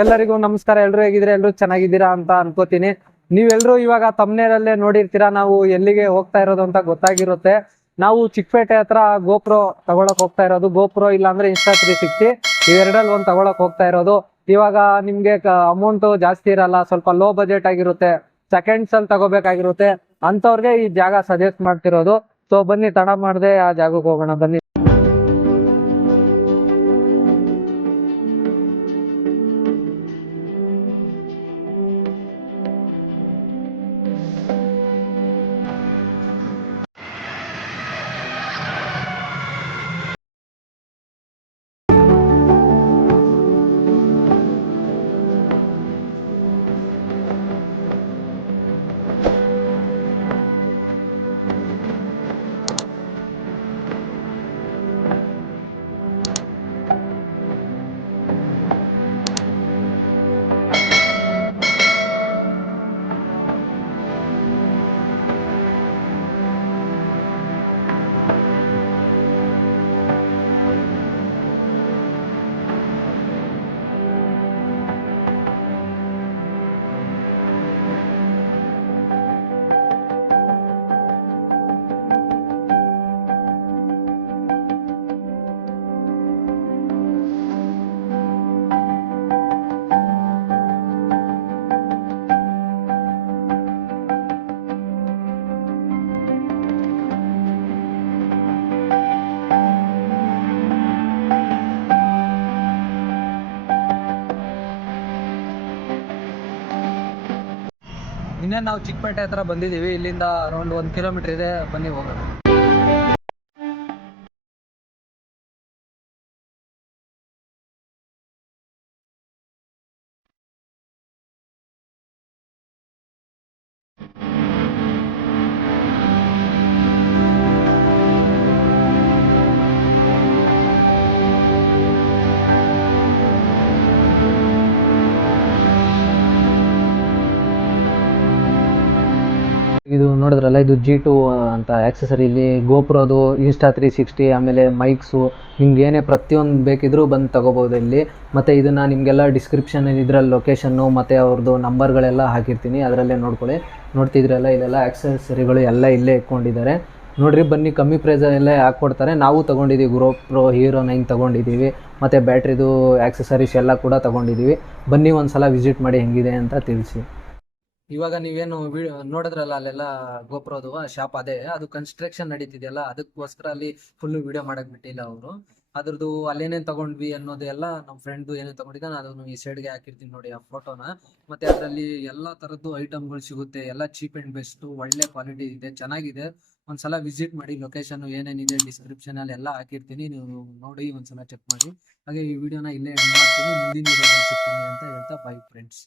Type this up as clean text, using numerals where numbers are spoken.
ಎಲ್ಲರಿಗೂ ನಮಸ್ಕಾರ. ಎಲ್ರು ಹೇಗಿದ್ರೆ ಎಲ್ರು ಚೆನ್ನಾಗಿದ್ದೀರಾ ಅಂತ ಅನ್ಕೋತೀನಿ. ನೀವೆಲ್ರು ಇವಾಗ ತಮ್ನೇರಲ್ಲೇ ನೋಡಿರ್ತೀರಾ ನಾವು ಎಲ್ಲಿಗೆ ಹೋಗ್ತಾ ಇರೋದು ಅಂತ ಗೊತ್ತಾಗಿರುತ್ತೆ. ನಾವು ಚಿಕ್ಕಪೇಟೆ ಹತ್ರ ಗೋಪ್ರೋ ತಗೊಳಕ್ ಹೋಗ್ತಾ ಇರೋದು. ಗೋಪ್ರೋ ಇಲ್ಲ ಅಂದ್ರೆ Insta360 ಇವೆರಡಲ್ಲಿ ಒಂದ್ ತಗೊಳಕ್ ಹೋಗ್ತಾ ಇರೋದು. ಇವಾಗ ನಿಮ್ಗೆ ಅಮೌಂಟ್ ಜಾಸ್ತಿ ಇರಲ್ಲ, ಸ್ವಲ್ಪ ಲೋ ಬಜೆಟ್ ಆಗಿರುತ್ತೆ, ಸೆಕೆಂಡ್ಸ್ ಅಲ್ಲಿ ತಗೋಬೇಕಾಗಿರುತ್ತೆ ಅಂತವ್ರಿಗೆ ಈ ಜಾಗ ಸಜೆಸ್ಟ್ ಮಾಡ್ತಿರೋದು. ಸೊ ಬನ್ನಿ, ತಡ ಮಾಡದೆ ಆ ಜಾಗಕ್ಕೆ ಹೋಗೋಣ ಬನ್ನಿ. ಇನ್ನೇನು ನಾವು ಚಿಕ್ಕಪೇಟೆ ಹತ್ರ ಬಂದಿದ್ದೀವಿ. ಇಲ್ಲಿಂದ ಅರೌಂಡ್ 1 ಕಿಲೋಮೀಟರ್ ಇದೆ. ಬನ್ನಿ ಹೋಗೋಣ. ಇದು ನೋಡಿದ್ರಲ್ಲ, ಇದು G2 ಅಂತ ಆಕ್ಸೆಸರಿ. ಇಲ್ಲಿ ಗೋಪ್ರೋದು, Insta360, ಆಮೇಲೆ ಮೈಕ್ಸು, ನಿಮ್ಗೆ ಏನೇ ಪ್ರತಿಯೊಂದು ಬೇಕಿದ್ರೂ ಬಂದು ತಗೋಬೋದು ಇಲ್ಲಿ. ಮತ್ತು ಇದನ್ನು ನಿಮಗೆಲ್ಲ ಡಿಸ್ಕ್ರಿಪ್ಷನ್ ಇದರಲ್ಲಿ ಲೊಕೇಶನ್ನು ಮತ್ತು ಅವ್ರದ್ದು ನಂಬರ್ಗಳೆಲ್ಲ ಹಾಕಿರ್ತೀನಿ, ಅದರಲ್ಲೇ ನೋಡ್ತಿದ್ರಲ್ಲ. ಇಲ್ಲೆಲ್ಲ ಆಕ್ಸೆಸರಿಗಳು ಎಲ್ಲ ಇಲ್ಲೇ ಇಟ್ಕೊಂಡಿದ್ದಾರೆ ನೋಡ್ರಿ. ಬನ್ನಿ, ಕಮ್ಮಿ ಪ್ರೈಸಲ್ಲೇ ಹಾಕ್ಕೊಡ್ತಾರೆ. ನಾವು ತೊಗೊಂಡಿದ್ದೀವಿ, ಗೋಪ್ರೋ ಹೀರೋ 9 ತೊಗೊಂಡಿದ್ದೀವಿ, ಮತ್ತು ಬ್ಯಾಟ್ರಿದು ಆಕ್ಸೆಸರೀಸ್ ಎಲ್ಲ ಕೂಡ ತೊಗೊಂಡಿದ್ದೀವಿ. ಬನ್ನಿ ಒಂದ್ಸಲ ವಿಸಿಟ್ ಮಾಡಿ ಹೆಂಗಿದೆ ಅಂತ ತಿಳಿಸಿ. ಇವಾಗ ನೀವೇನು ನೋಡಿದ್ರಲ್ಲ, ಅಲ್ಲೆಲ್ಲ ಗೋಪ್ರೋದು ಶಾಪ್ ಅದೇ. ಅದು ಕನ್ಸ್ಟ್ರಕ್ಷನ್ ನಡೀತಿದೆಯಲ್ಲ, ಅದಕ್ಕೋಸ್ಕರ ಅಲ್ಲಿ ಫುಲ್ಲು ವಿಡಿಯೋ ಮಾಡಕ್ ಬಿಟ್ಟಿಲ್ಲ ಅವರು. ಅದ್ರದ್ದು ಅಲ್ಲೇನೇನು ತಗೊಂಡ್ವಿ ಅನ್ನೋದೆಲ್ಲ ನಮ್ಮ ಫ್ರೆಂಡ್ದು ಏನೇನು ತಗೊಂಡಿದ್ದಾನೆ ಅದನ್ನು ಈ ಸೈಡ್ಗೆ ಹಾಕಿರ್ತೀನಿ ನೋಡಿ, ಆ ಫೋಟೋನ. ಮತ್ತೆ ಅದರಲ್ಲಿ ಎಲ್ಲ ಥರದ್ದು ಐಟಮ್ಗಳು ಸಿಗುತ್ತೆ, ಎಲ್ಲ ಚೀಪ್ ಆ್ಯಂಡ್ ಬೆಸ್ಟು, ಒಳ್ಳೆ ಕ್ವಾಲಿಟಿ ಇದೆ, ಚೆನ್ನಾಗಿದೆ. ಒಂದ್ಸಲ ವಿಸಿಟ್ ಮಾಡಿ. ಲೊಕೇಶನ್ ಏನೇನಿದೆ ಡಿಸ್ಕ್ರಿಪ್ಷನಲ್ಲಿ ಎಲ್ಲ ಹಾಕಿರ್ತೀನಿ, ನೀವು ನೋಡಿ ಒಂದ್ಸಲ ಚೆಕ್ ಮಾಡಿ. ಹಾಗೆ ಈ ವಿಡಿಯೋನ ಇಲ್ಲೇ ಎಂಡ್ ಮಾಡ್ತೀನಿ. ಮುಂದಿನ ವಿಡಿಯೋದಲ್ಲಿ ಸಿಗ್ತೀನಿ ಅಂತ ಹೇಳ್ತಾ, ಬೈ ಫ್ರೆಂಡ್ಸ್.